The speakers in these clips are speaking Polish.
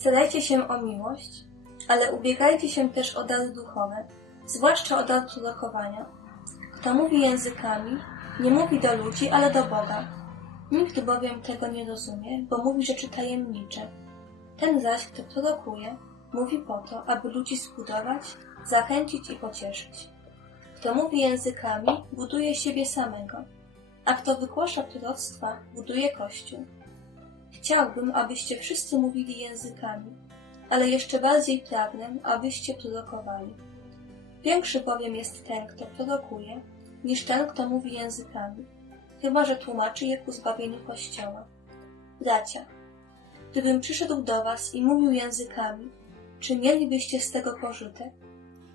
Starajcie się o miłość, ale ubiegajcie się też o dary duchowe, zwłaszcza o dar prorokowania. Kto mówi językami, nie mówi do ludzi, ale do Boga. Nikt bowiem tego nie rozumie, bo mówi rzeczy tajemnicze. Ten zaś, kto prorokuje, mówi po to, aby ludzi zbudować, zachęcić i pocieszyć. Kto mówi językami, buduje siebie samego, a kto wygłasza proroctwa, buduje Kościół. Chciałbym, abyście wszyscy mówili językami, ale jeszcze bardziej pragnę, abyście prorokowali. Większy bowiem jest ten, kto prorokuje, niż ten, kto mówi językami, chyba że tłumaczy je ku zbawieniu Kościoła. Bracia, gdybym przyszedł do was i mówił językami, czy mielibyście z tego pożytek?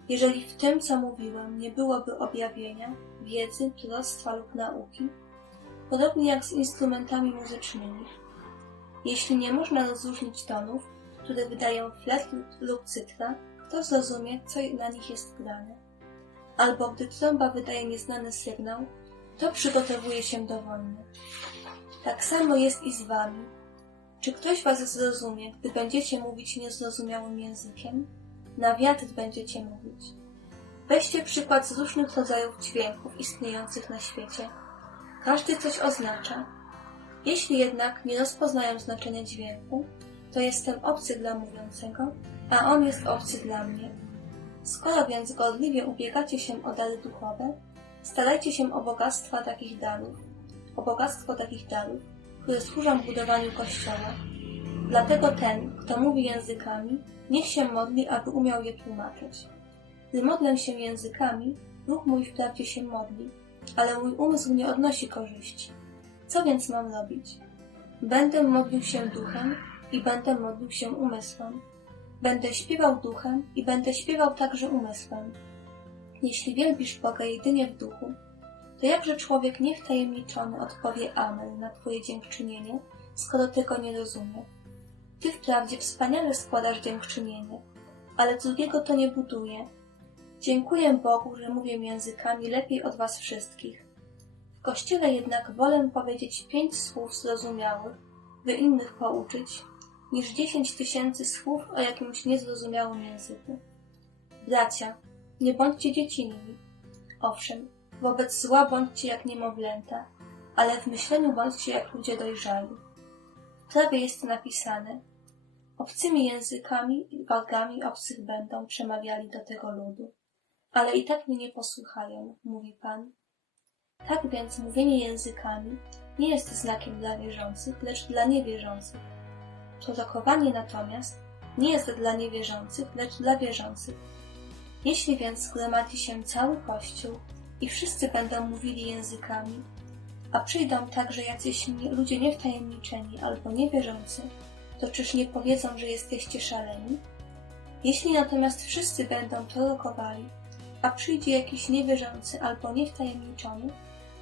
Jeżeli w tym, co mówiłem, nie byłoby objawienia, wiedzy, proroctwa lub nauki, podobnie jak z instrumentami muzycznymi. Jeśli nie można rozróżnić tonów, które wydają flet lub cytra, kto zrozumie, co na nich jest grane? Albo gdy trąba wydaje nieznany sygnał, to przygotowuje się do wojny. Tak samo jest i z wami. Czy ktoś was zrozumie, gdy będziecie mówić niezrozumiałym językiem? Na wiatr będziecie mówić. Weźcie przykład z różnych rodzajów dźwięków istniejących na świecie. Każdy coś oznacza. Jeśli jednak nie rozpoznają znaczenia dźwięku, to jestem obcy dla mówiącego, a on jest obcy dla mnie. Skoro więc gorliwie ubiegacie się o dary duchowe, starajcie się o bogactwa takich darów, o bogactwo takich darów, które służą budowaniu Kościoła. Dlatego ten, kto mówi językami, niech się modli, aby umiał je tłumaczyć. Gdy modlę się językami, duch mój wprawdzie się modli, ale mój umysł nie odnosi korzyści. Co więc mam robić? Będę modlił się duchem i będę modlił się umysłem. Będę śpiewał duchem i będę śpiewał także umysłem. Jeśli wielbisz Boga jedynie w duchu, to jakże człowiek niewtajemniczony odpowie Amen na Twoje dziękczynienie, skoro tego nie rozumie? Ty wprawdzie wspaniale składasz dziękczynienie, ale drugiego to nie buduje. Dziękuję Bogu, że mówię językami lepiej od was wszystkich. W kościele jednak wolę powiedzieć pięć słów zrozumiałych, by innych pouczyć, niż dziesięć tysięcy słów o jakimś niezrozumiałym języku. Bracia, nie bądźcie dziecinni. Owszem, wobec zła bądźcie jak niemowlęta, ale w myśleniu bądźcie jak ludzie dojrzali. W prawie jest napisane, obcymi językami i wargami obcych będą przemawiali do tego ludu, ale i tak mnie nie posłuchają, mówi Pan. Tak więc mówienie językami nie jest znakiem dla wierzących, lecz dla niewierzących. Prorokowanie natomiast nie jest dla niewierzących, lecz dla wierzących. Jeśli więc zgromadzi się cały Kościół i wszyscy będą mówili językami, a przyjdą także jacyś ludzie niewtajemniczeni albo niewierzący, to czyż nie powiedzą, że jesteście szaleni? Jeśli natomiast wszyscy będą prorokowali, a przyjdzie jakiś niewierzący albo niewtajemniczony,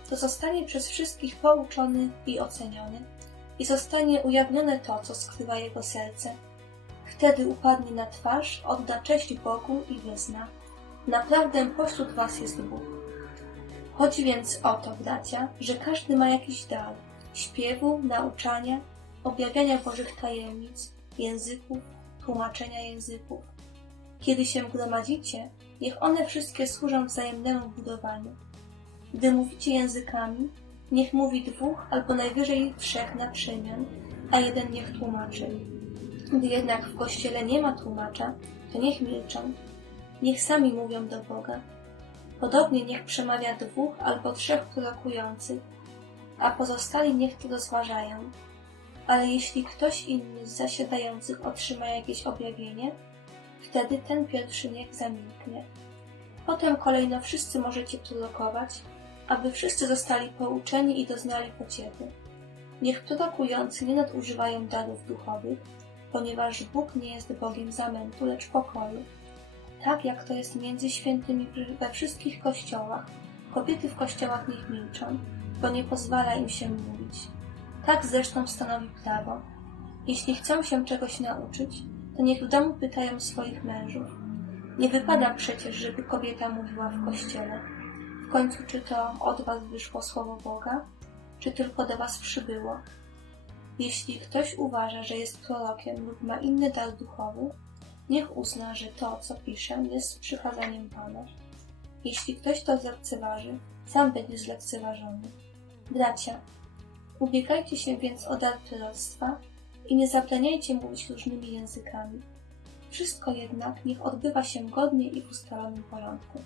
to zostanie przez wszystkich pouczony i oceniony i zostanie ujawnione to, co skrywa jego serce. Wtedy upadnie na twarz, odda cześć Bogu i wyzna. Naprawdę pośród was jest Bóg. Chodzi więc o to, bracia, że każdy ma jakiś dar śpiewu, nauczania, objawiania Bożych tajemnic, języków, tłumaczenia języków. Kiedy się gromadzicie, niech one wszystkie służą wzajemnemu budowaniu. Gdy mówicie językami, niech mówi dwóch albo najwyżej trzech na przemian, a jeden niech tłumaczy. Gdy jednak w kościele nie ma tłumacza, to niech milczą. Niech sami mówią do Boga. Podobnie niech przemawia dwóch albo trzech prorokujących, a pozostali niech to rozważają. Ale jeśli ktoś inny z zasiadających otrzyma jakieś objawienie, wtedy ten pierwszy niech zamilknie. Potem kolejno wszyscy możecie prorokować, aby wszyscy zostali pouczeni i doznali pociechy. Niech prorokujący nie nadużywają darów duchowych, ponieważ Bóg nie jest Bogiem zamętu, lecz pokoju. Tak jak to jest między świętymi we wszystkich kościołach, kobiety w kościołach niech milczą, bo nie pozwala im się mówić. Tak zresztą stanowi prawo. Jeśli chcą się czegoś nauczyć, to niech w domu pytają swoich mężów. Nie wypada przecież, żeby kobieta mówiła w kościele. W końcu, czy to od was wyszło słowo Boga, czy tylko do was przybyło? Jeśli ktoś uważa, że jest prorokiem lub ma inny dar duchowy, niech uzna, że to, co pisze, jest przykazaniem Pana. Jeśli ktoś to zlekceważy, sam będzie zlekceważony. Bracia, ubiegajcie się więc o dar proroctwa i nie zabraniajcie mówić różnymi językami. Wszystko jednak niech odbywa się godnie i w ustalonym porządku.